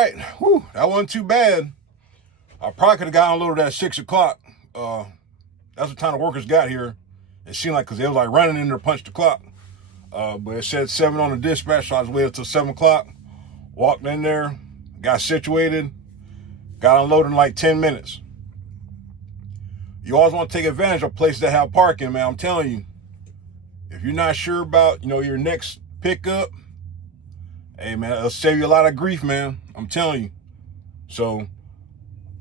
right. Whew, that wasn't too bad. I probably could have got unloaded at 6 o'clock. That's what time the workers got here. It seemed like, because they was like running in there to punch the clock. But it said 7 on the dispatch, so I was waiting until 7 o'clock. Walked in there, got situated, got unloaded in like 10 minutes. You always want to take advantage of places that have parking, man. I'm telling you. If you're not sure about, your next pickup, hey, man, it'll save you a lot of grief, man. I'm telling you. So, I'm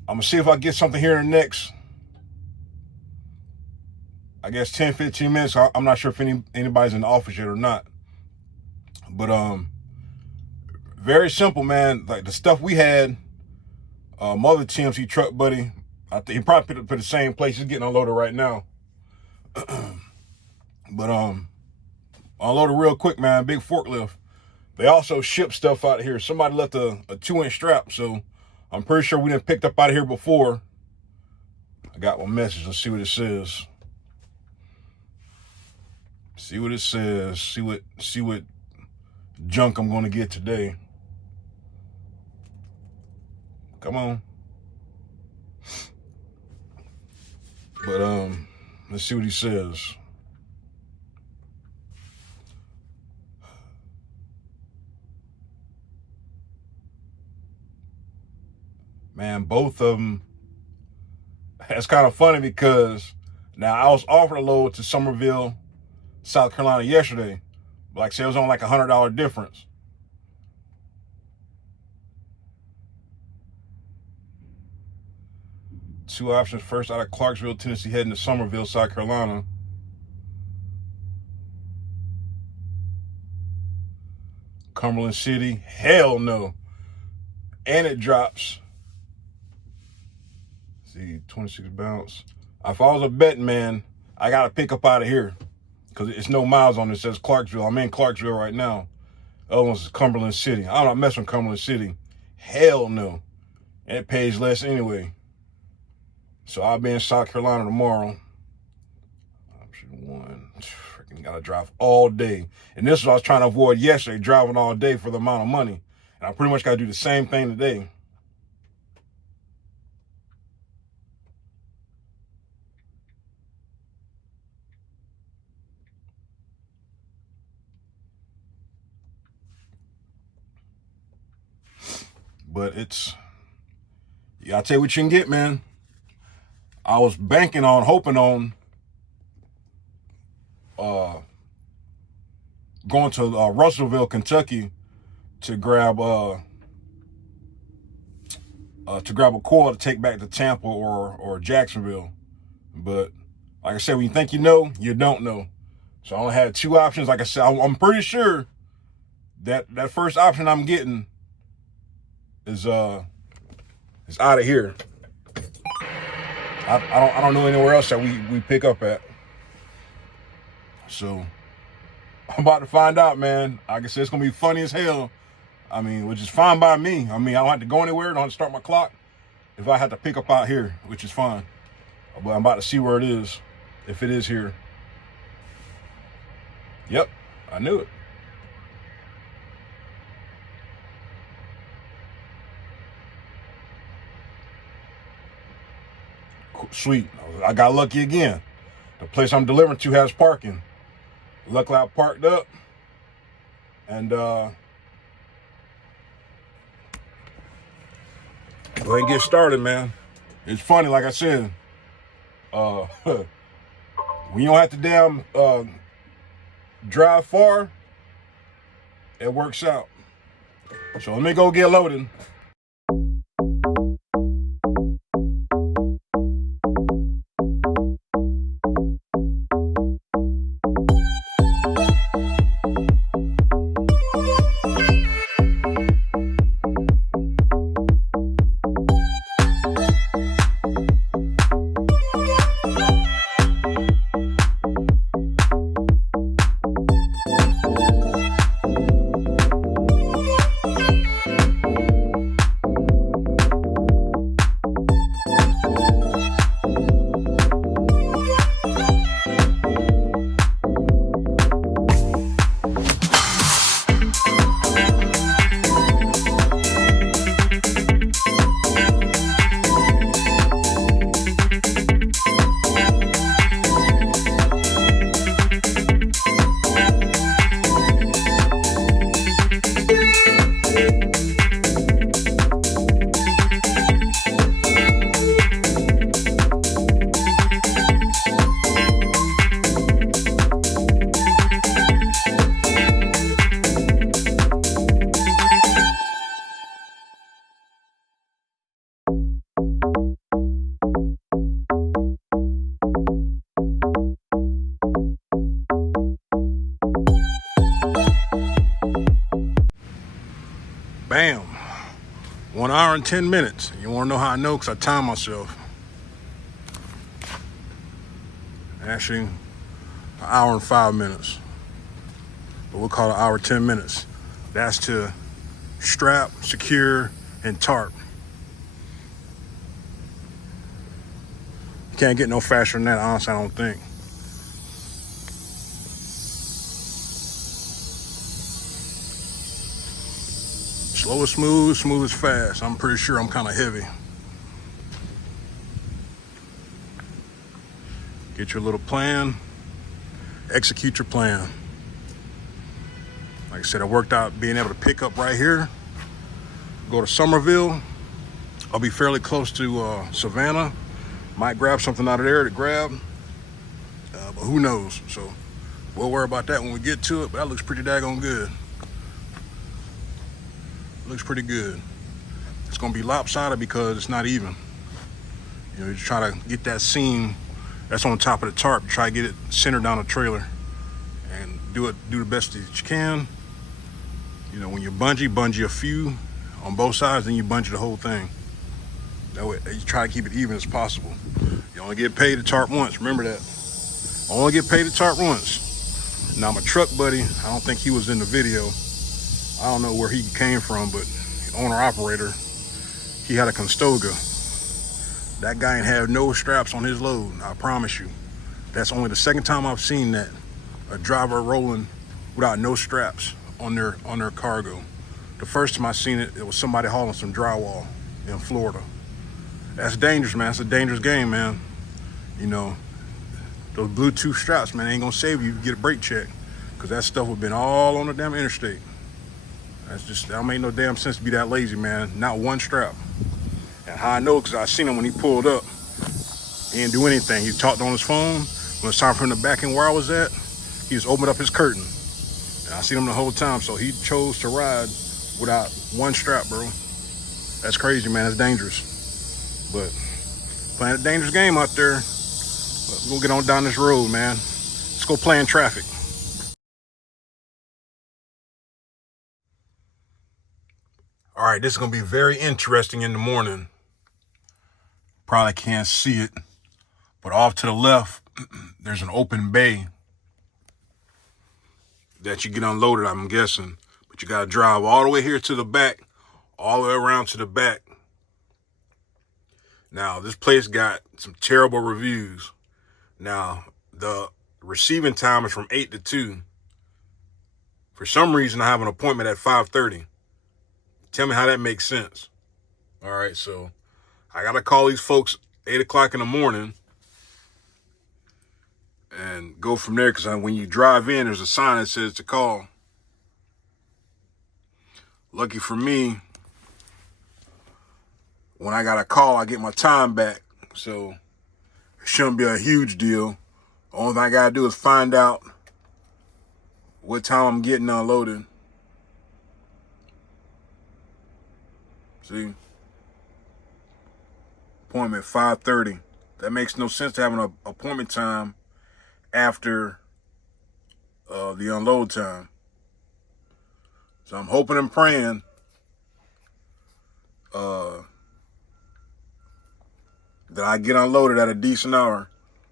going to see if I get something here in the next, I guess, 10, 15 minutes. I'm not sure if anybody's in the office yet or not. But, very simple, man. Like, the stuff we had, my other TMC truck buddy, I think he probably put the same place. He's getting unloaded right now. But, unloaded real quick, man. Big forklift. They also ship stuff out of here. Somebody left a 2-inch strap, so I'm pretty sure we didn't picked up out of here before. I got my message. Let's see what it says. See what it says. See what junk I'm going to get today. Come on. But let's see what he says. Man, both of them. It's kind of funny because now I was offered a load to Summerville, South Carolina yesterday. Like I said, it was on like $100 difference. Two options. First out of Clarksville, Tennessee, heading to Summerville, South Carolina. Cumberland City, hell no. And it drops. See, 26 bounce. If I was a betting man, I got to pick up out of here because it's no miles on it. It says Clarksville. I'm in Clarksville right now. The other one's Cumberland City. I'm not messing with Cumberland City. Hell no. And it pays less anyway. So I'll be in South Carolina tomorrow. Option 1. Freaking got to drive all day. And this is what I was trying to avoid yesterday, driving all day for the amount of money. And I pretty much got to do the same thing today. But you gotta take what you can get, man. I was hoping on going to Russellville, Kentucky to grab a coil to take back to Tampa or Jacksonville. But like I said, when you think you know, you don't know. So I only had 2 options. Like I said, I'm pretty sure that first option I'm getting is out of here. I don't know anywhere else that we pick up at. So I'm about to find out, man. Like I said, it's gonna be funny as hell. I mean, which is fine by me. I mean, I don't have to go anywhere. I don't have to start my clock. If I have to pick up out here, which is fine. But I'm about to see where it is, if it is here. Yep, I knew it. Sweet. I got lucky again. The place I'm delivering to has parking. Luckily, I parked up. And go ahead and get started, man. It's funny, like I said. When you don't have to damn drive far, it works out. So let me go get loaded. Bam. 1 hour and 10 minutes. You want to know how I know? Because I time myself. Actually, 1 hour and 5 minutes. But we'll call it 1 hour 10 minutes. That's to strap, secure, and tarp. You can't get no faster than that, honestly, I don't think. Slow is smooth, smooth is fast. I'm pretty sure I'm kind of heavy. Get your little plan, execute your plan. Like I said, I worked out being able to pick up right here, go to Somerville. I'll be fairly close to Savannah. Might grab something out of there to grab, but who knows? So we'll worry about that when we get to it, but that looks pretty daggone good. Looks pretty good. It's gonna be lopsided because it's not even. You know, you try to get that seam that's on top of the tarp, try to get it centered down the trailer and do the best that you can. You know, when you bungee a few on both sides, then you bungee the whole thing. That way you try to keep it even as possible. You only get paid to tarp once, remember that. Only get paid to tarp once. Now my truck buddy, I don't think he was in the video. I don't know where he came from, but owner-operator, he had a Conestoga. That guy ain't have no straps on his load, I promise you. That's only the second time I've seen that. A driver rolling without no straps on their cargo. The first time I seen it, it was somebody hauling some drywall in Florida. That's dangerous, man. It's a dangerous game, man. You know, those Bluetooth straps, man, ain't gonna save you if you get a brake check, because that stuff would've been all on the damn interstate. That don't make no damn sense to be that lazy, man. Not one strap. And how I know, because I seen him when he pulled up. He didn't do anything. He talked on his phone. When it's time for him to back in where I was at, he just opened up his curtain. And I seen him the whole time, so he chose to ride without one strap, bro. That's crazy, man. That's dangerous. But playing a dangerous game out there. But we'll get on down this road, man. Let's go play in traffic. All right, this is gonna be very interesting in the morning. Probably can't see it, but off to the left, there's an open bay that you get unloaded, I'm guessing. But you gotta drive all the way here to the back, all the way around to the back. Now, this place got some terrible reviews. Now, the receiving time is from 8 to 2. For some reason, I have an appointment at 5:30. Tell me how that makes sense. All right, so I got to call these folks 8 o'clock in the morning and go from there, because when you drive in, there's a sign that says to call. Lucky for me, when I got a call, I get my time back. So it shouldn't be a huge deal. The only thing I got to do is find out what time I'm getting unloaded. See? Appointment 5:30. That makes no sense to have an appointment time after the unload time. So I'm hoping and praying that I get unloaded at a decent hour.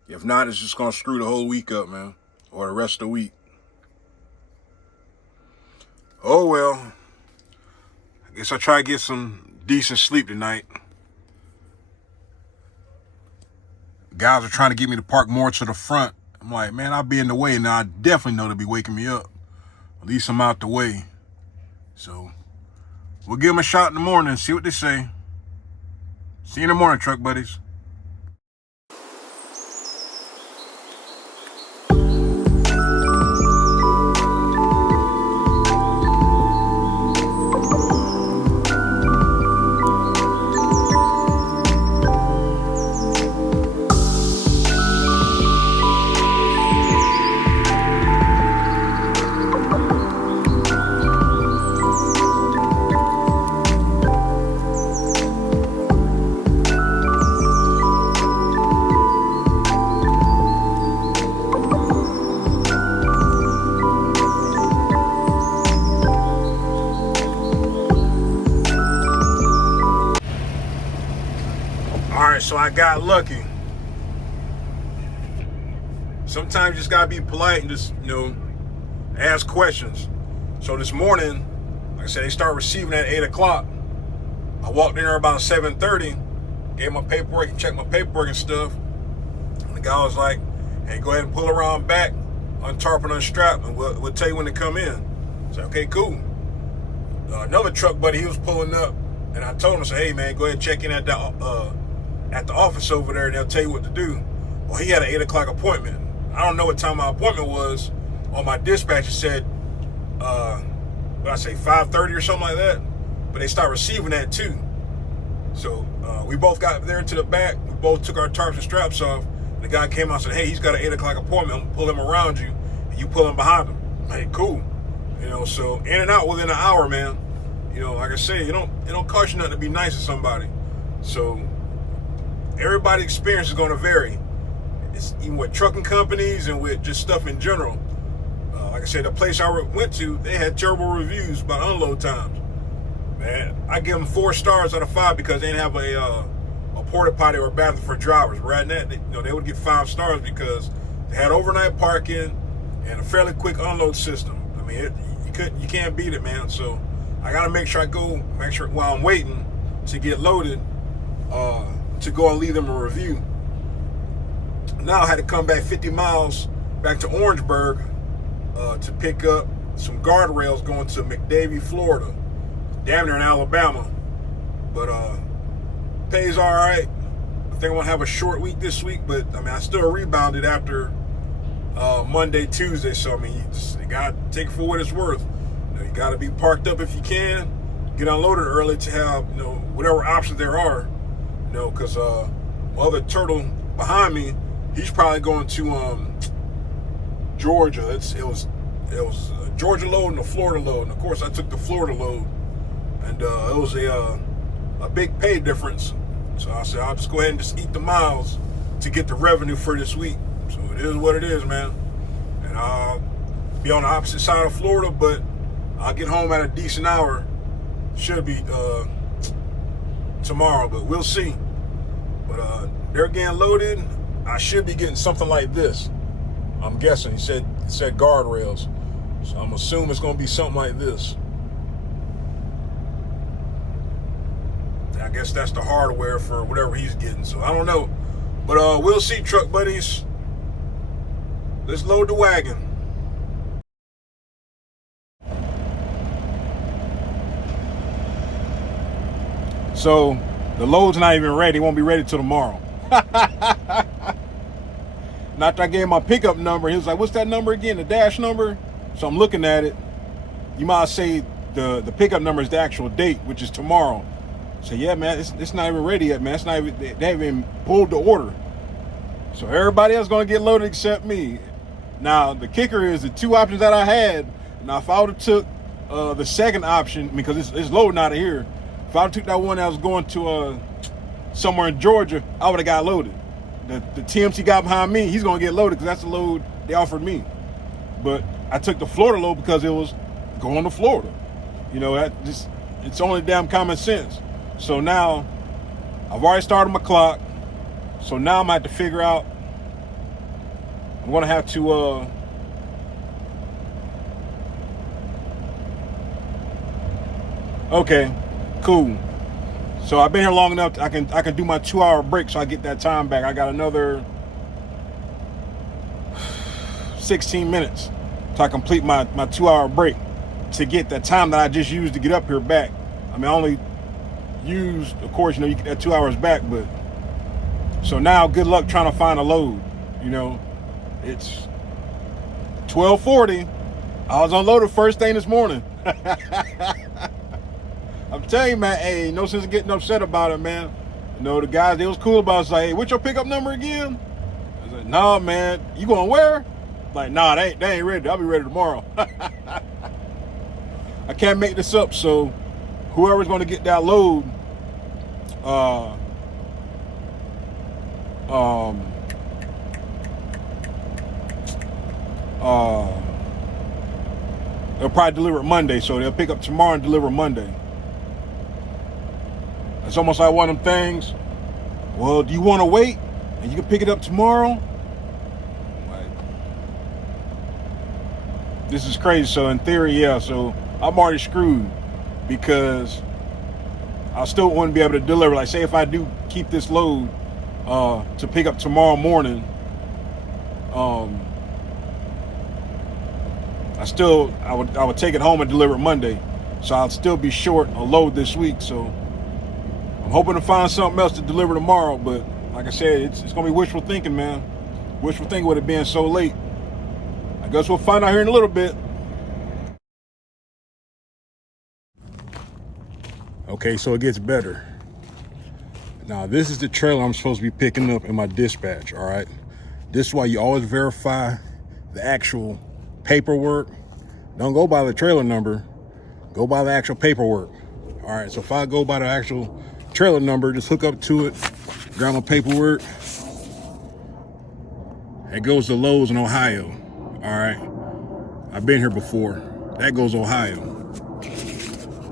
If not, it's just gonna screw the whole week up, man, or the rest of the week. Oh well. I guess I'll try to get some decent sleep tonight. Guys are trying to get me to park more to the front. I'm like, man, I'll be in the way. Now I definitely know they'll be waking me up. At least I'm out the way. So we'll give them a shot in the morning and see what they say. See you in the morning, truck buddies. So I got lucky. Sometimes you just gotta be polite and just, ask questions. So this morning, like I said, they start receiving at 8 o'clock. I walked in there about 7:30, gave my paperwork, checked my paperwork and stuff. And the guy was like, hey, go ahead and pull around back, untarp and unstrap, and we'll tell you when to come in. I said, okay, cool. Another truck buddy, he was pulling up, and I told him, I said, hey, man, go ahead and check in at the office over there, and they'll tell you what to do. Well, he had an 8 o'clock appointment. I don't know what time my appointment was. On my dispatch, it said, 5:30 or something like that. But they start receiving that too. So we both got there to the back. We both took our tarps and straps off. And the guy came out and said, hey, he's got an 8 o'clock appointment. I'm gonna pull him around you, and you pull him behind him. Hey, cool. So in and out within an hour, man. Like I said, it don't cost you nothing to be nice to somebody. So everybody's experience is gonna vary. It's even with trucking companies and with just stuff in general. Like I said, the place I went to, they had terrible reviews about unload times. Man, I give them 4 stars out of 5 because they didn't have a porta potty or a bathroom for drivers. Right now, they would get 5 stars because they had overnight parking and a fairly quick unload system. I mean, you can't beat it, man. So I got to make sure while I'm waiting to get loaded, to go and leave them a review. Now I had to come back 50 miles back to Orangeburg to pick up some guardrails going to McDavie, Florida. Damn near in Alabama. But pays all right. I think I'm going to have a short week this week, but I still rebounded after Monday, Tuesday. So, you got to take it for what it's worth. You got to be parked up if you can. Get unloaded early to have, whatever options there are. Because my other turtle behind me, he's probably going to Georgia. It was a Georgia load and a Florida load. And, of course, I took the Florida load. And it was a big pay difference. So I said, I'll just go ahead and just eat the miles to get the revenue for this week. So it is what it is, man. And I'll be on the opposite side of Florida, but I'll get home at a decent hour. Should be tomorrow, but we'll see. But they're getting loaded. I should be getting something like this. I'm guessing. He said guardrails. So I'm assuming it's going to be something like this. I guess that's the hardware for whatever he's getting. So I don't know. But we'll see, truck buddies. Let's load the wagon. So the load's not even ready. It won't be ready till tomorrow. And after I gave him my pickup number, he was like, what's that number again? The dash number? So I'm looking at it. You might say the pickup number is the actual date, which is tomorrow. So yeah, man, it's not even ready yet, man. It's not even, they haven't even pulled the order. So everybody else gonna get loaded except me. Now the kicker is the 2 options that I had. Now if I would have took the second option, because it's loading out of here. If I took that one that was going to somewhere in Georgia, I would have got loaded. The TMC guy behind me, he's gonna get loaded because that's the load they offered me. But I took the Florida load because it was going to Florida. It's only damn common sense. So now I've already started my clock. So now I'm gonna have to figure out. I'm gonna have to okay, cool. So I've been here long enough. I can do my 2-hour break, so I get that time back. I got another 16 minutes to I complete my 2-hour break to get that time that I just used to get up here back. I only used, of course, you get that 2 hours back, but so now good luck trying to find a load. It's 12:40. I was unloaded first thing this morning. I'm telling you, man, hey, no sense of getting upset about it, man. The guys, they was cool about it. It's like, hey, what's your pickup number again? I was like, nah, man, you going where? Like, nah, they ain't ready. I'll be ready tomorrow. I can't make this up, so whoever's going to get that load, they'll probably deliver it Monday, so they'll pick up tomorrow and deliver Monday. It's almost like one of them things. well, do you want to wait and you can pick it up tomorrow? Like, this is crazy. So in theory, yeah, so I'm already screwed because I still wouldn't be able to deliver. Like, say if I do keep this load to pick up tomorrow morning, I would take it home and deliver it Monday. So I'll still be short a load this week. So I'm hoping to find something else to deliver tomorrow. But like I said, it's gonna be wishful thinking, man. Wishful thinking with it being so late. I guess we'll find out here in a little bit. Okay, so it gets better. Now, this is the trailer I'm supposed to be picking up in my dispatch, all right? This is why you always verify the actual paperwork. Don't go by the trailer number, go by the actual paperwork. All right, so if I go by the actual trailer number, just hook up to it, grab my paperwork. It goes to Lowe's in Ohio, all right? I've been here before. That goes to Ohio.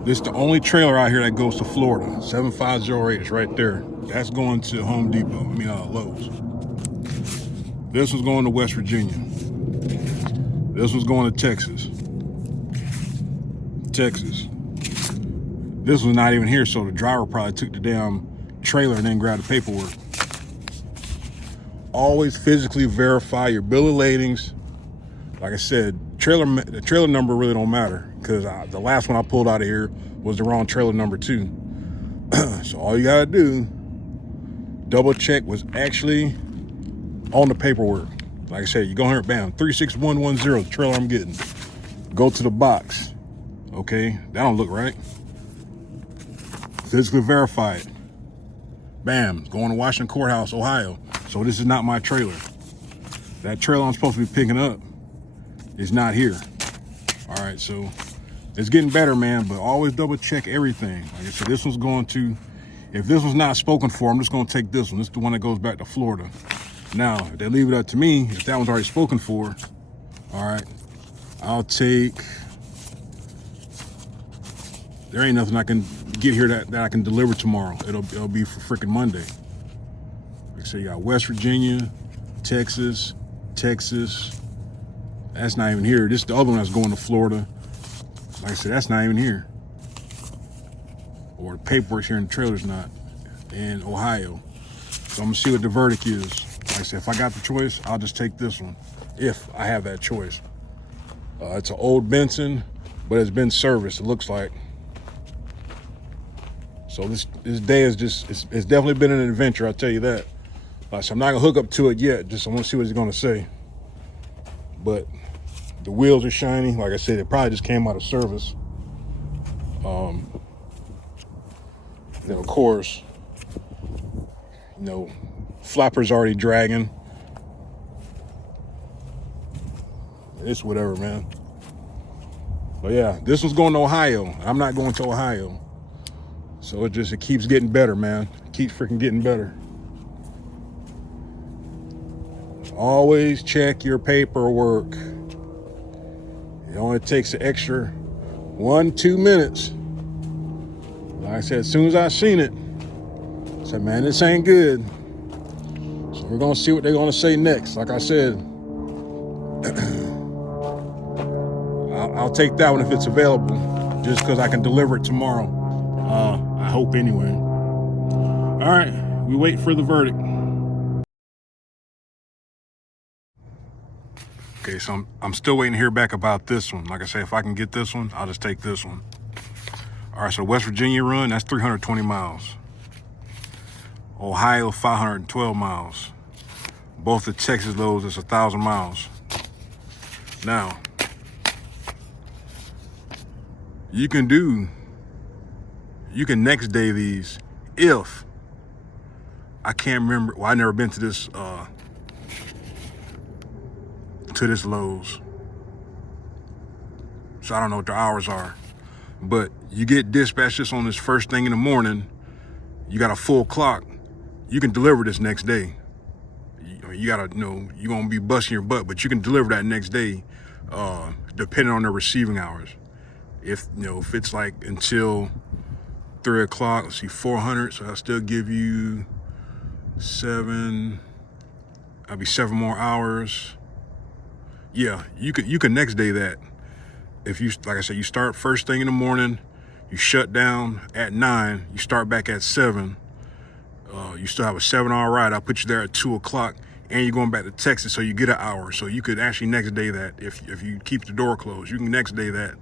This is the only trailer out here that goes to Florida. 7508 is right there. That's going to Home Depot, Lowe's. This one's going to West Virginia. This one's going to Texas. This one's not even here, so the driver probably took the damn trailer and then grabbed the paperwork. Always physically verify your bill of ladings. Like I said, the trailer number really don't matter because the last one I pulled out of here was the wrong trailer number too. So all you gotta do, double check what's actually on the paperwork. Like I said, you go here, bam, 36110, the trailer I'm getting. Go to the box. Okay, that don't look right. Physically verify it. Bam, going to Washington Courthouse, Ohio. So this is not my trailer. That trailer I'm supposed to be picking up is not here. All right, so it's getting better, man, but always double check everything. Like I said, this one's going to, if this one's not spoken for, I'm just gonna take this one. This is the one that goes back to Florida. Now, if they leave it up to me, if that one's already spoken for, all right, I'll take, there ain't nothing I can get here that I can deliver tomorrow. It'll be for freaking Monday. Like I said, you got West Virginia, Texas. That's not even here. This is the other one that's going to Florida. Like I said, that's not even here. Or the paperwork's here and the trailer's not. In Ohio. So I'm gonna see what the verdict is. Like I said, if I got the choice, I'll just take this one. If I have that choice. It's an old Benson, but it's been serviced, it looks like. So this day is just, it's definitely been an adventure, I'll tell you that. So I'm not gonna hook up to it yet, just I wanna see what he's gonna say. But the wheels are shiny. Like I said, it probably just came out of service. Then of course, flapper's already dragging. It's whatever, man. But yeah, this one's going to Ohio. I'm not going to Ohio. So it keeps getting better, man. It keeps freaking getting better. Always check your paperwork. It only takes an extra 1-2 minutes. Like I said, as soon as I seen it, I said, man, this ain't good. So we're gonna see what they're gonna say next. Like I said, I'll take that one if it's available, just because I can deliver it tomorrow. I hope anyway. All right, we wait for the verdict. Okay, so I'm still waiting to hear back about this one. Like I said, if I can get this one, I'll just take this one. All right, so West Virginia run, that's 320 miles. Ohio, 512 miles. Both the Texas loads is 1,000 miles. Now, you can next day these if, I can't remember, well, I never been to this Lowe's. So I don't know what the hours are. But you get dispatched this on this first thing in the morning, you got a full clock, you can deliver this next day. You gotta know, you're gonna be busting your butt, but you can deliver that next day, depending on the receiving hours. If it's like until 3 o'clock, let's see, 400, so I'll still give you That'll be 7 more hours. Yeah, you could next day that. If you, like I said, you start first thing in the morning, you shut down at 9, you start back at 7. You still have a 7-hour ride. I'll put you there at 2 o'clock, and you're going back to Texas, so you get an hour. So you could actually next day that if you keep the door closed. You can next day that,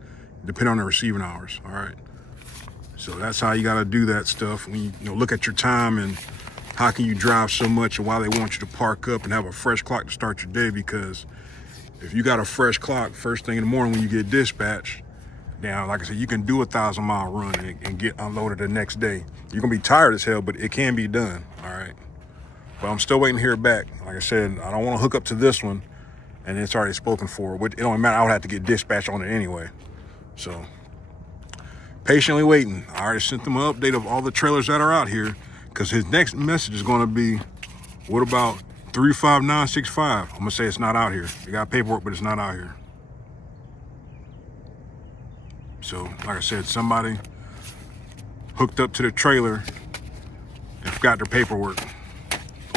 depending on the receiving hours. All right. So that's how you got to do that stuff. When you look at your time and how can you drive so much, and why they want you to park up and have a fresh clock to start your day. Because if you got a fresh clock first thing in the morning when you get dispatched, now, like I said, you can do a 1,000-mile run and get unloaded the next day. You're gonna be tired as hell, but it can be done. All right. But I'm still waiting to hear back. Like I said, I don't want to hook up to this one, and it's already spoken for. It don't matter. I would have to get dispatched on it anyway. So patiently waiting. I already sent them an update of all the trailers that are out here, because his next message is going to be, what about 35965? I'm gonna say it's not out here. You got paperwork, but it's not out here. So, like I said, somebody hooked up to the trailer and forgot their paperwork,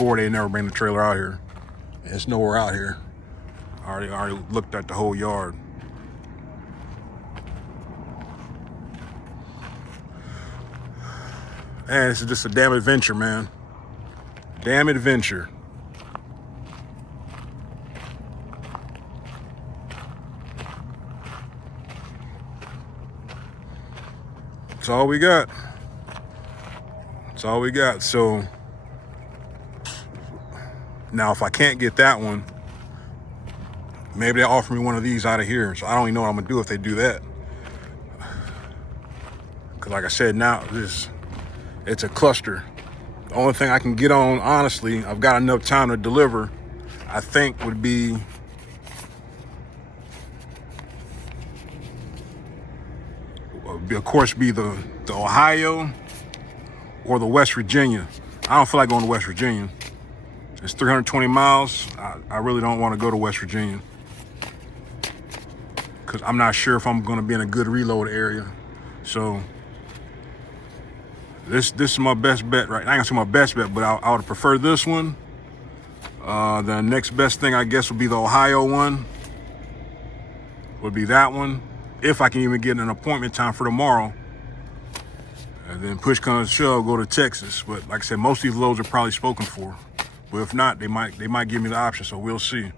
or they never bring the trailer out here. It's nowhere out here. I already looked at the whole yard. Man, this is just a damn adventure, man. Damn adventure. That's all we got. That's all we got. So now if I can't get that one, maybe they offer me one of these out of here. So I don't even know what I'm gonna do if they do that. Cause like I said, now it's a cluster. The only thing I can get on, honestly, I've got enough time to deliver, I think would be of course, be the Ohio or the West Virginia. I don't feel like going to West Virginia. It's 320 miles. I really don't want to go to West Virginia, because I'm not sure if I'm going to be in a good reload area. So this is my best bet right now. I ain't gonna say my best bet, but I would prefer this one. The next best thing, I guess, would be the Ohio one. Would be that one, if I can even get an appointment time for tomorrow. And then push comes to shove, go to Texas. But like I said, most of these loads are probably spoken for. But if not, they might give me the option, so we'll see.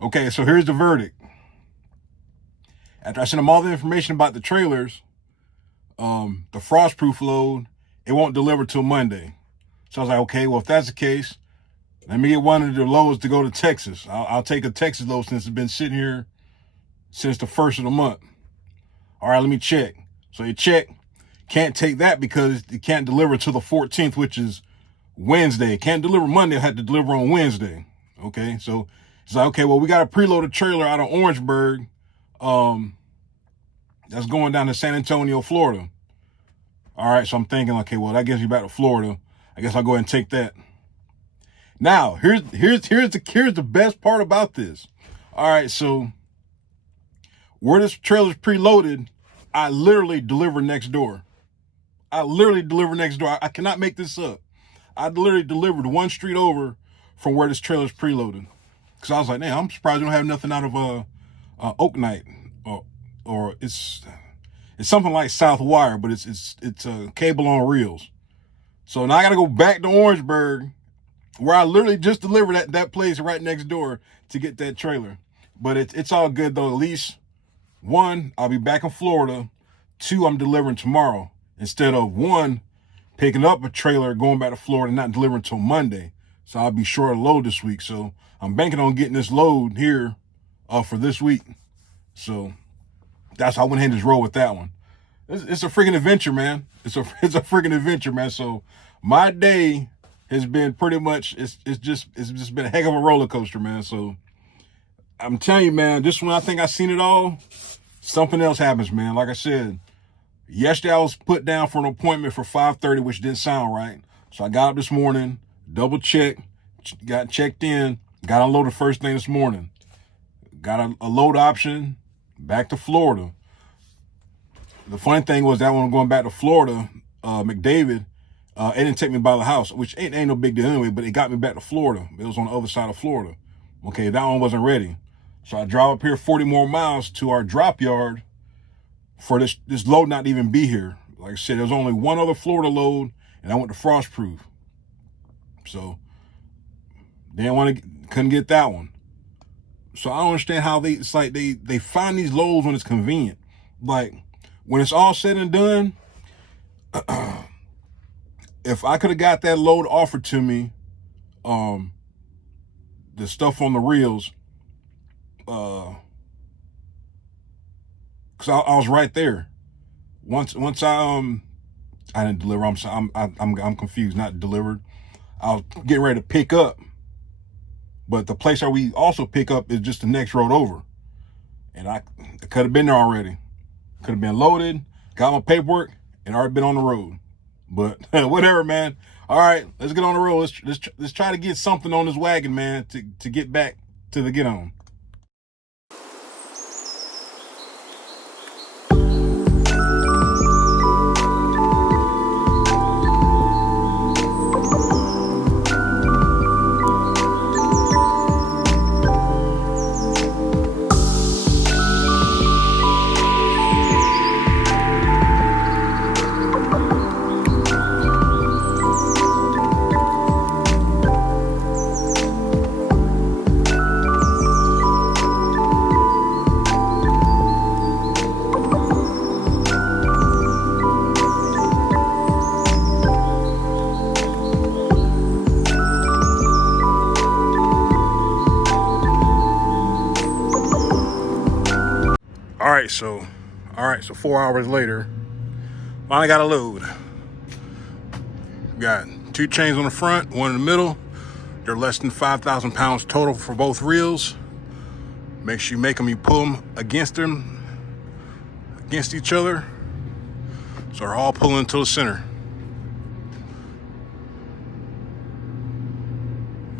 Okay, so here's the verdict. After I sent them all the information about the trailers, the frost-proof load, it won't deliver till Monday. So I was like, okay, well, if that's the case, let me get one of the loads to go to Texas. I'll take a Texas load since it's been sitting here since the 1st of the month. All right, let me check. So you check, can't take that because it can't deliver till the 14th, which is Wednesday. It can't deliver Monday, I had to deliver on Wednesday. Okay, so it's like, okay, well, we got a preloaded trailer out of Orangeburg that's going down to San Antonio, Florida. All right, so I'm thinking, okay, well, that gets me back to Florida. I guess I'll go ahead and take that. Now, here's the best part about this. All right, so where this trailer's preloaded, I literally deliver next door. I cannot make this up. I literally delivered one street over from where this trailer's preloaded. Because I was like, man, I'm surprised we don't have nothing out of Oak Night, or it's something like South Wire, but it's a cable on reels. So now I got to go back to Orangeburg, where I literally just delivered at that place right next door to get that trailer. But it's all good though. At least, 1, I'll be back in Florida. 2, I'm delivering tomorrow, instead of 1, picking up a trailer, going back to Florida, and not delivering until Monday. So I'll be short of load this week. So I'm banking on getting this load here for this week. So that's how I went ahead and just roll with that one. It's a freaking adventure, man. It's a freaking adventure, man. So my day has been pretty much, it's just been a heck of a roller coaster, man. So I'm telling you, man, this one, I think I seen it all. Something else happens, man. Like I said, yesterday I was put down for an appointment for 5:30, which didn't sound right. So I got up this morning, double checked, got checked in, got unloaded first thing this morning. Got a load option, back to Florida. The funny thing was that when I'm going back to Florida, McDavid, it didn't take me by the house, which ain't no big deal anyway, but it got me back to Florida. It was on the other side of Florida. Okay, that one wasn't ready. So I drive up here 40 more miles to our drop yard for this load not to even be here. Like I said, there was only one other Florida load, and I went to Frostproof. So couldn't get that one. So I don't understand how it's like they find these loads when it's convenient. Like when it's all said and done, if I could have got that load offered to me, the stuff on the reels, because I was right there. Once I didn't deliver. I'm confused. Not delivered. I was getting ready to pick up, but the place where we also pick up is just the next road over, and I could have been there already. Could have been loaded, got my paperwork, and already been on the road. But whatever, man. All right, let's get on the road. Let's try to get something on this wagon, man, to get back to the get on. All right, so 4 hours later, finally got a load. Got 2 chains on the front, 1 in the middle. They're less than 5,000 pounds total for both reels. Make sure you you pull them against each other. So they're all pulling into the center.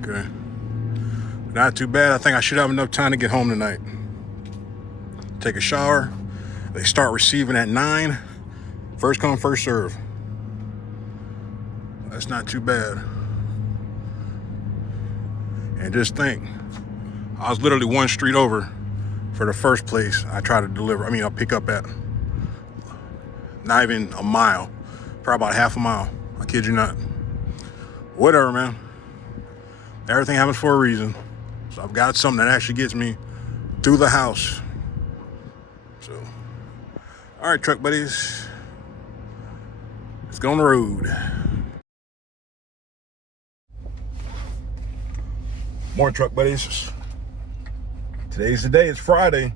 Okay. Not too bad. I think I should have enough time to get home tonight. Take a shower. They start receiving at 9. First come, first serve. That's not too bad. And just think, I was literally 1 street over for the first place I tried to deliver. I'll pick up at. Not even a mile. Probably about half a mile. I kid you not. Whatever, man. Everything happens for a reason. So I've got something that actually gets me through the house. So, all right, truck buddies, let's go on the road. More truck buddies. Today's the day. It's Friday.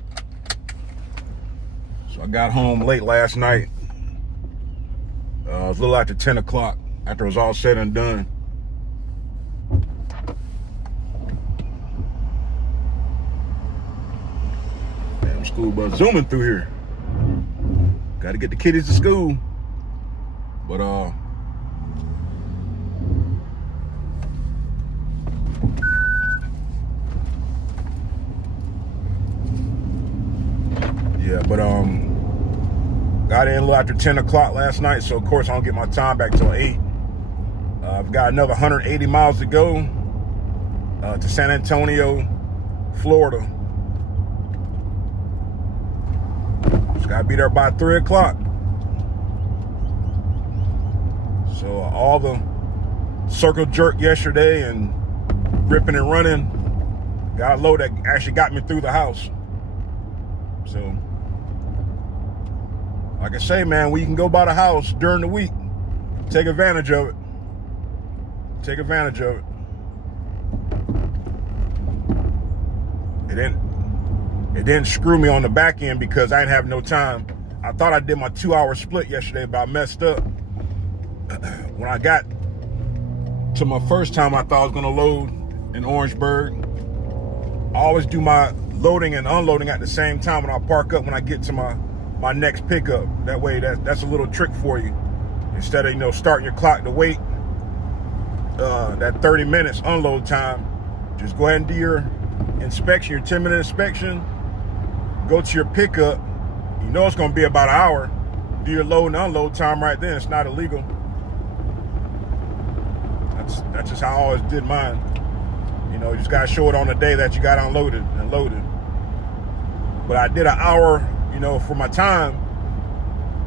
So I got home late last night. It was a little after 10 o'clock, after it was all said and done. School bus zooming through here. Got to get the kiddies to school. But got in a little after 10 o'clock last night, so of course I don't get my time back till 8. I've got another 180 miles to go to San Antonio, Florida. Got to be there by 3 o'clock. So all the circle jerk yesterday and ripping and running got a load that actually got me through the house. So, like I say, man, when you can go by the house during the week, take advantage of it. Take advantage of it. It didn't screw me on the back end because I didn't have no time. I thought I did my 2-hour split yesterday, but I messed up. When I got to my first time, I thought I was gonna load in Orangeburg. I always do my loading and unloading at the same time when I park up when I get to my next pickup. That way, that's a little trick for you. Instead of, starting your clock to wait that 30 minutes unload time, just go ahead and do your inspection, your 10-minute inspection. Go to your pickup. It's going to be about an hour. do your load and unload time right then. It's not illegal. That's just how I always did mine. You know, you just gotta show it on the day that you got unloaded and loaded. But I did an hour, you know, for my time,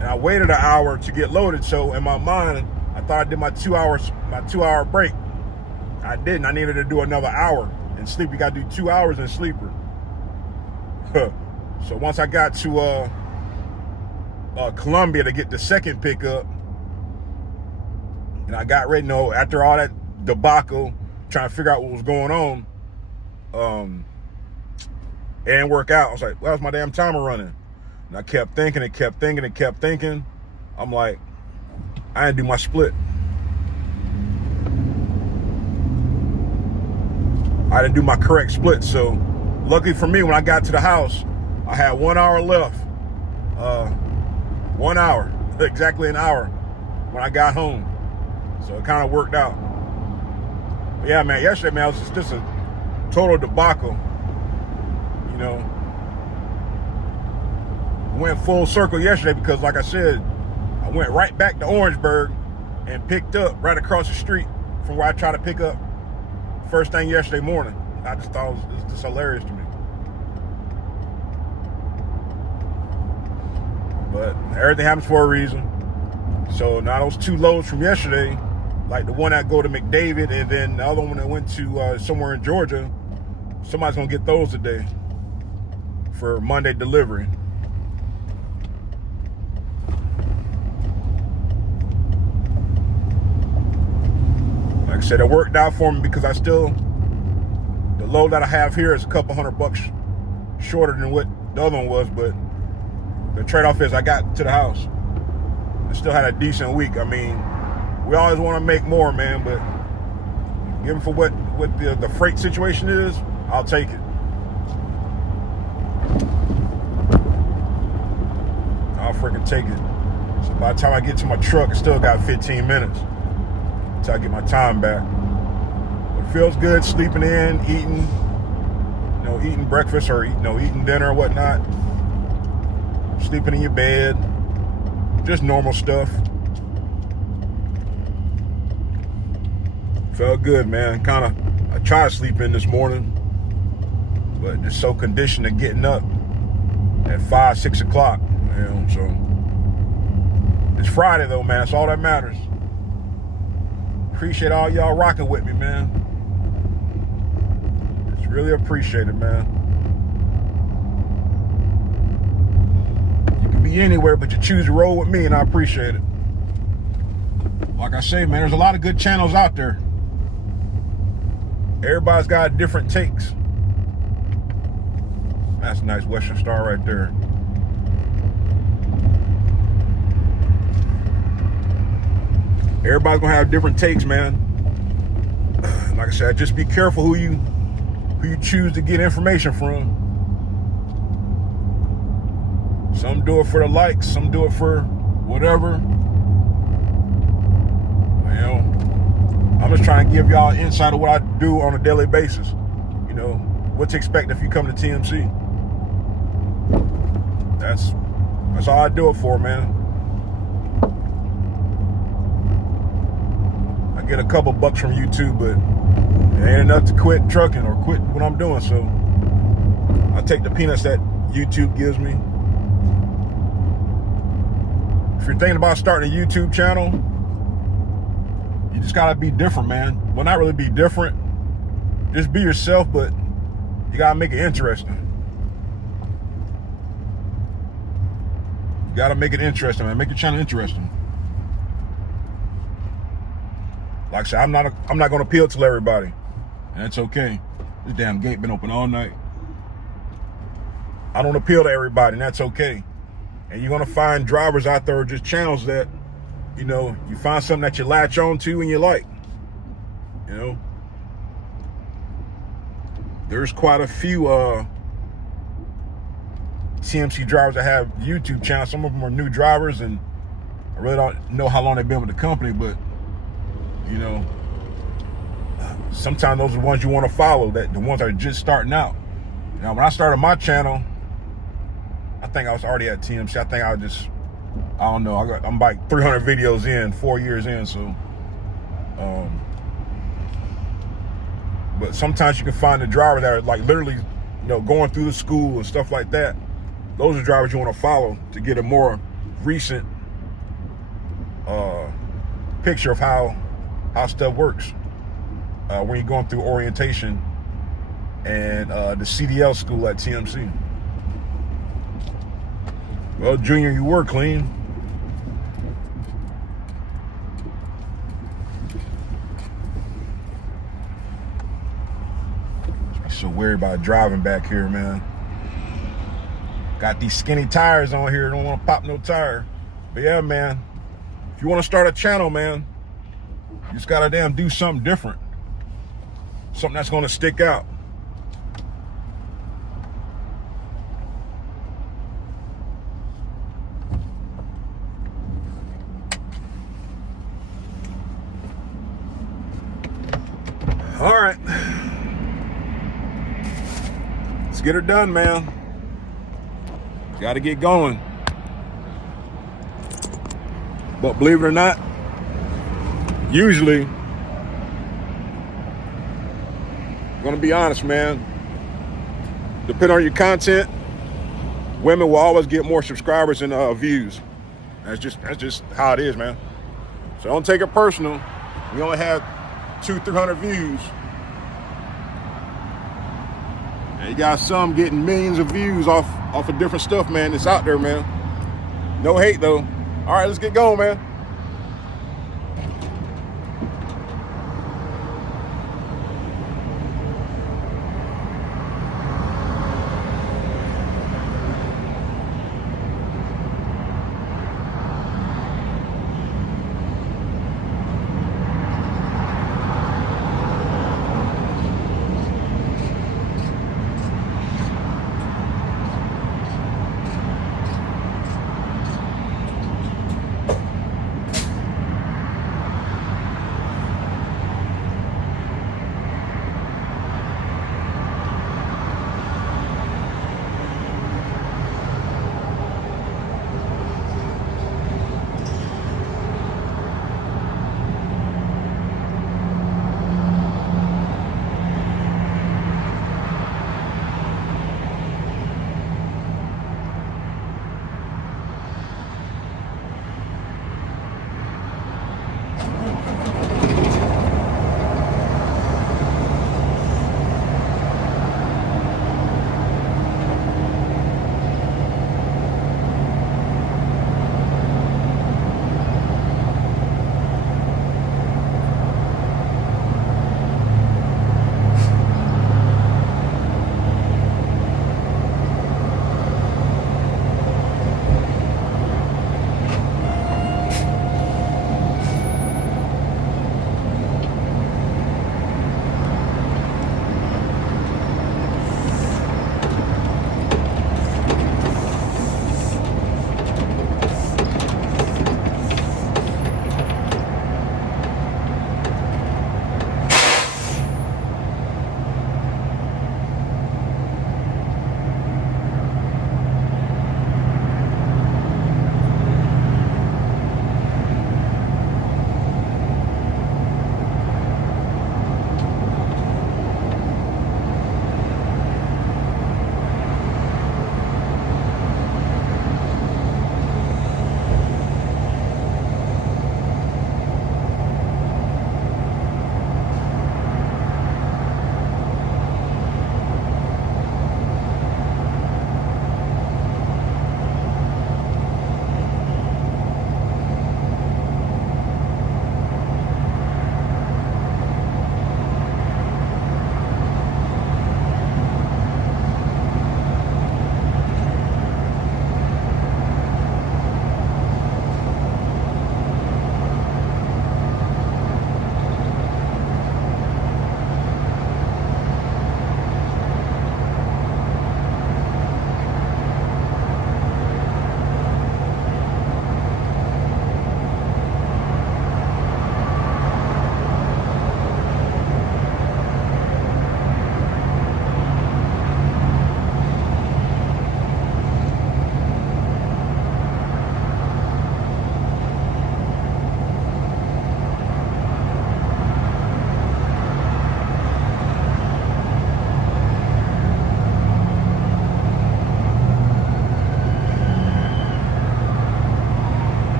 and I waited an hour to get loaded. So in my mind, I thought I did my 2 hour break. I didn't. I needed to do another hour. In sleep, you gotta do 2 hours in sleeper. So once I got to Columbia to get the second pickup, and I got ready, you know, after all that debacle, trying to figure out what was going on, it didn't work out. I was like, well, how's my damn timer running? And I kept thinking and kept thinking and kept thinking. I'm like, I didn't do my split. I didn't do my correct split. So luckily for me, when I got to the house, I had 1 hour left. 1 hour, exactly an hour when I got home. So it kind of worked out. But yeah, man, yesterday, man, it was just a total debacle. You know, went full circle yesterday because, like I said, I went right back to Orangeburg and picked up right across the street from where I tried to pick up first thing yesterday morning. I just thought it was just hilarious to me. But everything happens for a reason. So now those 2 loads from yesterday, like the one that go to McDavid and then the other one that went to somewhere in Georgia, somebody's gonna get those today for Monday delivery. Like I said, it worked out for me because the load that I have here is a couple $100 shorter than what the other one was, but the trade-off is I got to the house. I still had a decent week. I mean, we always want to make more, man, but given for what the freight situation is, I'll take it. I'll freaking take it. So by the time I get to my truck, I still got 15 minutes until I get my time back. But it feels good sleeping in, eating breakfast or eating dinner or whatnot. Sleeping in your bed, just normal stuff. Felt good, man. I tried to sleep in this morning, but just so conditioned to getting up at 5, 6 o'clock. You know, so it's Friday though, man. That's all that matters. Appreciate all y'all rocking with me, man. It's really appreciated, man. You can be anywhere, but you choose to roll with me, and I appreciate it. Like I say, man, there's a lot of good channels out there. Everybody's got different takes. That's a nice Western Star right there. Everybody's gonna have different takes, man. Like I said, just be careful who you choose to get information from. Some do it for the likes, some do it for whatever. You know, I'm just trying to give y'all an insight of what I do on a daily basis. You know, what to expect if you come to TMC. That's all I do it for, man. I get a couple bucks from YouTube, but it ain't enough to quit trucking or quit what I'm doing. So I take the peanuts that YouTube gives me. If you're thinking about starting a YouTube channel, you just gotta be different, man. Well, not really be different. Just be yourself, but you gotta make it interesting. You gotta make it interesting, man. Make your channel interesting. Like I said, I'm not gonna appeal to everybody. And that's okay. This damn gate been open all night. I don't appeal to everybody, and that's okay. And you're gonna find drivers out there, or just channels that, you know, you find something that you latch on to and you like. You know, there's quite a few TMC drivers that have YouTube channels. Some of them are new drivers, and I really don't know how long they've been with the company, but you know, sometimes those are the ones you want to follow, that the ones that are just starting out. Now, when I started my channel, I think I was already at TMC. I think I just I don't know. I'm like 300 videos in, 4 years in, so. But sometimes you can find the drivers that are like literally, going through the school and stuff like that. Those are drivers you want to follow to get a more recent picture of how stuff works when you're going through orientation and the CDL school at TMC. Well, Junior, you were clean. So worried about driving back here, man. Got these skinny tires on here. Don't want to pop no tire. But yeah, man, if you want to start a channel, man, you just gotta do something different. Something that's gonna stick out. All right. Let's get her done, man. Got to get going. But believe it or not, usually, I'm gonna be honest, man, depending on your content, women will always get more subscribers and views. That's just how it is, man. So don't take it personal. We only have 200-300 views. And you got some getting millions of views off of different stuff, man. It's out there, man. No hate, though. All right, let's get going, man.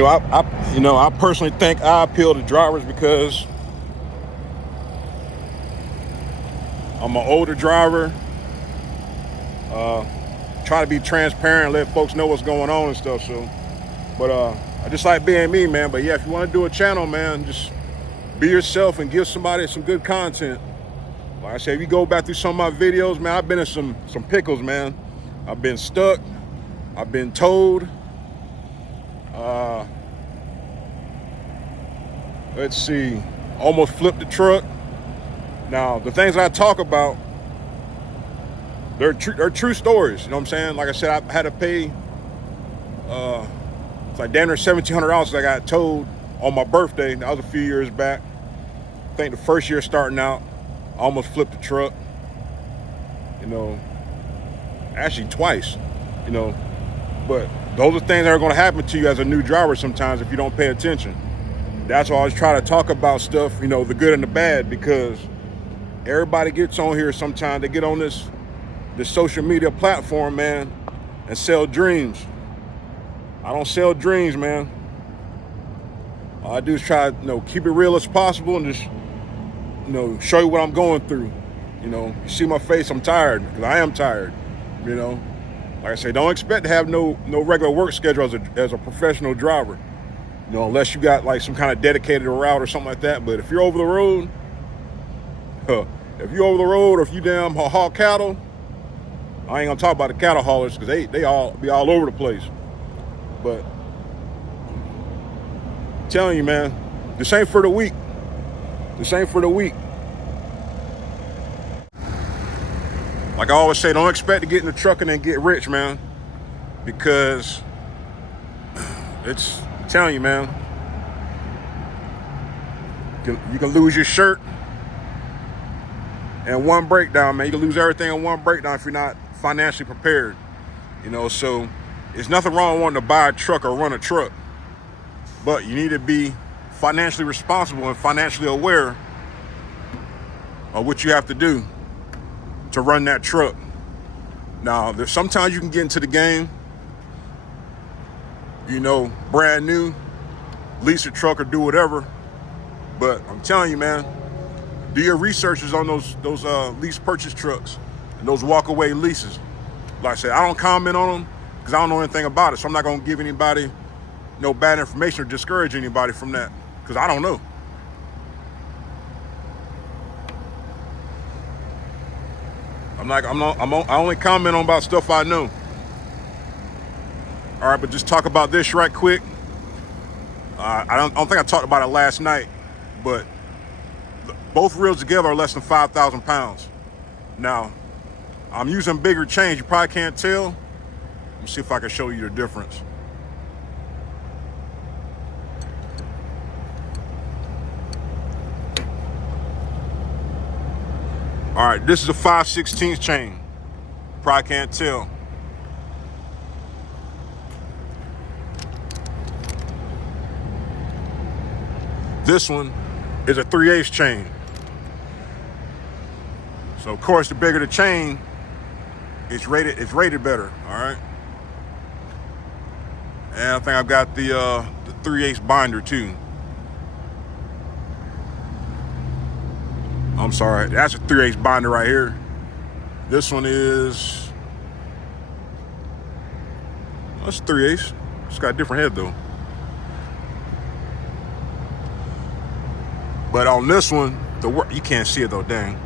I personally think I appeal to drivers because I'm an older driver. Try to be transparent, let folks know what's going on and stuff. So, but I just like being me, man. But yeah, if you want to do a channel, man, just be yourself and give somebody some good content. Like I said, if you go back through some of my videos, man, I've been in some pickles, man. I've been stuck. I've been towed. Let's see, almost flipped the truck. Now, the things I talk about, they're true stories. You know what I'm saying? Like I said, I had to pay, it's like damn near $1,700 I got towed on my birthday. That was a few years back. I think the first year starting out, I almost flipped the truck. You know, actually twice, you know. But those are things that are going to happen to you as a new driver sometimes if you don't pay attention. That's why I was trying to talk about stuff, you know, the good and the bad, because everybody gets on here sometimes. They get on this social media platform, man, and sell dreams. I don't sell dreams, man. All I do is try to, you know, keep it real as possible and just, you know, show you what I'm going through. You know, you see my face, I'm tired, because I am tired, you know. Like I say, don't expect to have no regular work schedule as a professional driver. You know, unless you got like some kind of dedicated route or something like that. But if you're over the road, or if you damn haul cattle, I ain't gonna talk about the cattle haulers because they all be all over the place. But I'm telling you, man, this ain't for the weak. This ain't for the weak. Like I always say, don't expect to get in the truck and then get rich, man, because I'm telling you, man, you can lose your shirt in one breakdown, man. You can lose everything in one breakdown if you're not financially prepared, you know. So there's nothing wrong with wanting to buy a truck or run a truck, but you need to be financially responsible and financially aware of what you have to do to run that truck. Now, there's sometimes you can get into the game, you know, brand new, lease a truck or do whatever. But I'm telling you, man, do your researches on those lease purchase trucks and those walk-away leases. Like I said, I don't comment on them because I don't know anything about it. So I'm not going to give anybody no bad information or discourage anybody from that because I don't know. I only comment on about stuff I know. All right, but just talk about this right quick. I don't think I talked about it last night, but both reels together are less than 5,000 pounds. Now, I'm using bigger chains. You probably can't tell. Let me see if I can show you the difference. All right, this is a 5/16 chain. Probably can't tell. This one is a 3/8 chain. So of course, the bigger the chain, it's rated better. All right. And I think I've got the 3/8 binder too. I'm sorry, that's a 3/8 binder right here. This one is, that's 3/8. It's got a different head though. But on this one, you can't see it though, dang.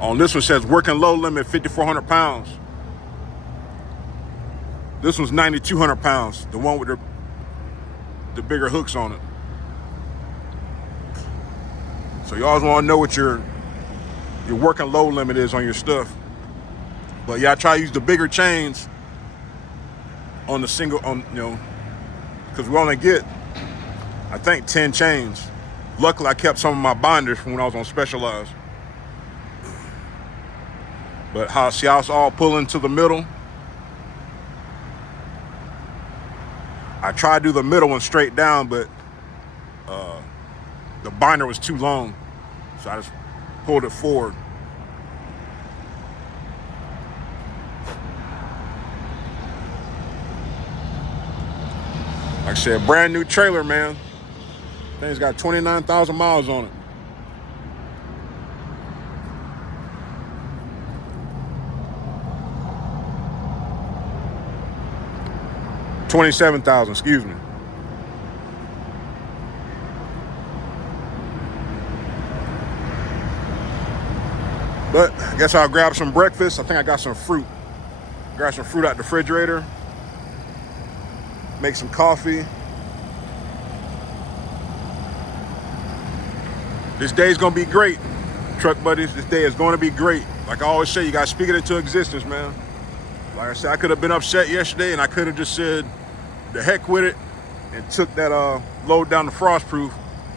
On this one says working load limit 5,400 pounds. This one's 9,200 pounds. The one with the bigger hooks on it. So you always want to know what your working load limit is on your stuff. But yeah, I try to use the bigger chains on the single, you know, because we only get, I think, 10 chains. Luckily, I kept some of my binders from when I was on Specialized. But see how it's all pulling to the middle? I tried to do the middle one straight down, but the binder was too long, so I just pulled it forward. Like I said, brand new trailer, man. Thing's got 29,000 miles on it. $27,000, excuse me. But I guess I'll grab some breakfast. I think I got some fruit. Grab some fruit out the refrigerator. Make some coffee. This day's gonna be great, truck buddies. This day is gonna be great. Like I always say, you gotta speak it into existence, man. Like I said, I could have been upset yesterday and I could have just said, the heck with it, and took that load down to Frostproof,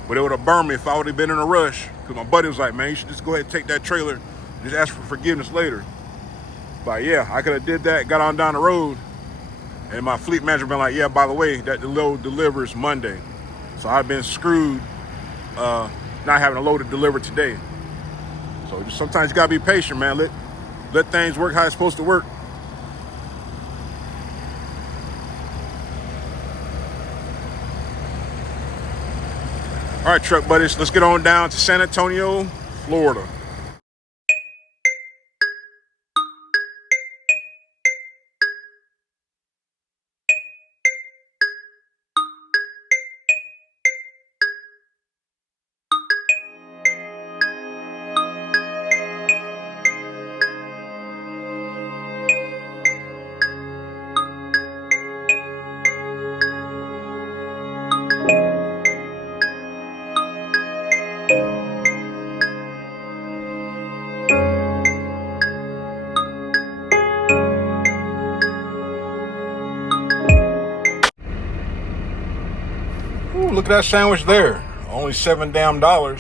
but it would have burned me if I would have been in a rush. Because my buddy was like, man, you should just go ahead and take that trailer and just ask for forgiveness later. But yeah, I could have did that, got on down the road, and my fleet manager been like, yeah, by the way, that the load delivers Monday. So I've been screwed not having a load to deliver today. So just sometimes you gotta be patient, man. Let things work how it's supposed to work. All right, truck buddies, let's get on down to San Antonio, Florida. Ooh, look at that sandwich there. Only $7 damn. I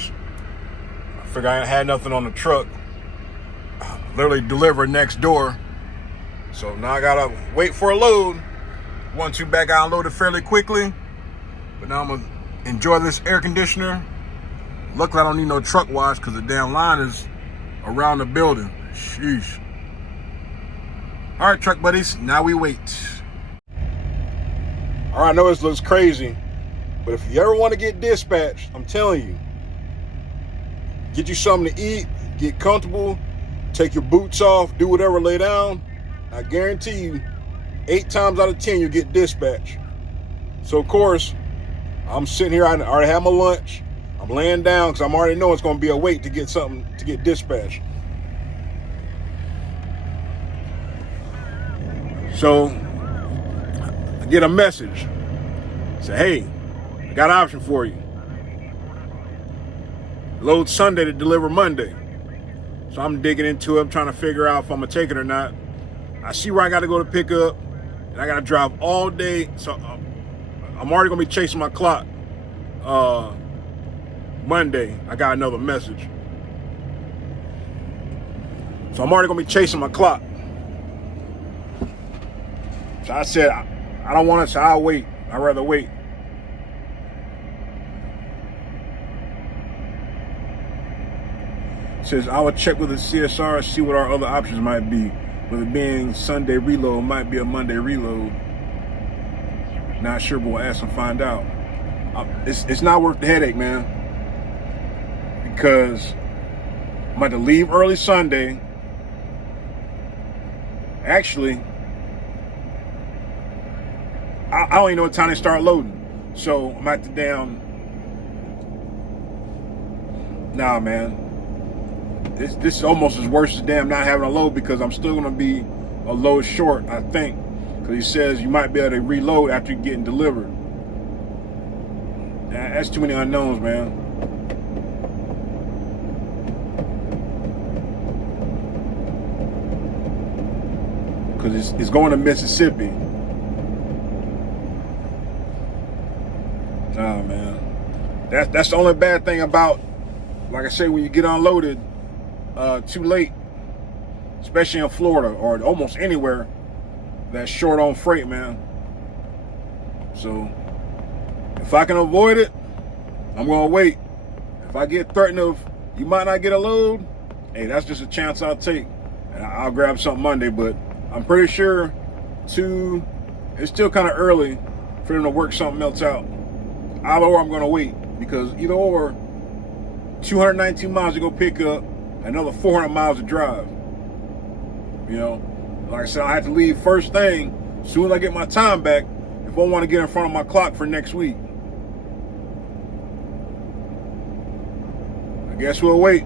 figure I ain't had nothing on the truck. Literally delivered next door. So now I gotta wait for a load. 1-2 back, I unloaded fairly quickly. But now I'm gonna enjoy this air conditioner. Luckily I don't need no truck wash because the damn line is around the building. Sheesh. All right, truck buddies, now we wait. All right, I know this looks crazy, but if you ever want to get dispatched, I'm telling you, get you something to eat, get comfortable, take your boots off, do whatever, lay down. I guarantee you, 8 times out of 10, you get dispatched. So of course, I'm sitting here, I already have my lunch. I'm laying down because I'm already know it's going to be a wait to get something, to get dispatched. So I get a message. Say, hey, I got an option for you. Load Sunday to deliver Monday. So I'm digging into it. I'm trying to figure out if I'm going to take it or not. I see where I got to go to pick up, and I got to drive all day. So I'm already going to be chasing my clock. Monday, I got another message. So I'm already going to be chasing my clock. So I said, I don't want to, so I'll wait. I'd rather wait. It says, I will check with the CSR, see what our other options might be. With it being Sunday reload, might be a Monday reload. Not sure, but we'll ask and find out. It's not worth the headache, man. Because I'm about to leave early Sunday. Actually, I don't even know what time they start loading. So I'm at the damn. Nah, man. This is almost as worse as damn not having a load, because I'm still gonna be a load short, I think. Because he says you might be able to reload after you're getting delivered. That's too many unknowns, man. Because it's going to Mississippi. Nah, man. That's the only bad thing about, like I say, when you get unloaded too late, especially in Florida or almost anywhere that's short on freight, man. So if I can avoid it, I'm gonna wait. If I get threatened of you might not get a load, hey, that's just a chance I'll take, and I'll grab something Monday. But I'm pretty sure it's still kind of early for them to work something else out. Either or, I'm gonna wait, because either or, 219 miles to go pick up, another 400 miles to drive. You know, like I said, I have to leave first thing as soon as I get my time back if I want to get in front of my clock for next week. I guess we'll wait.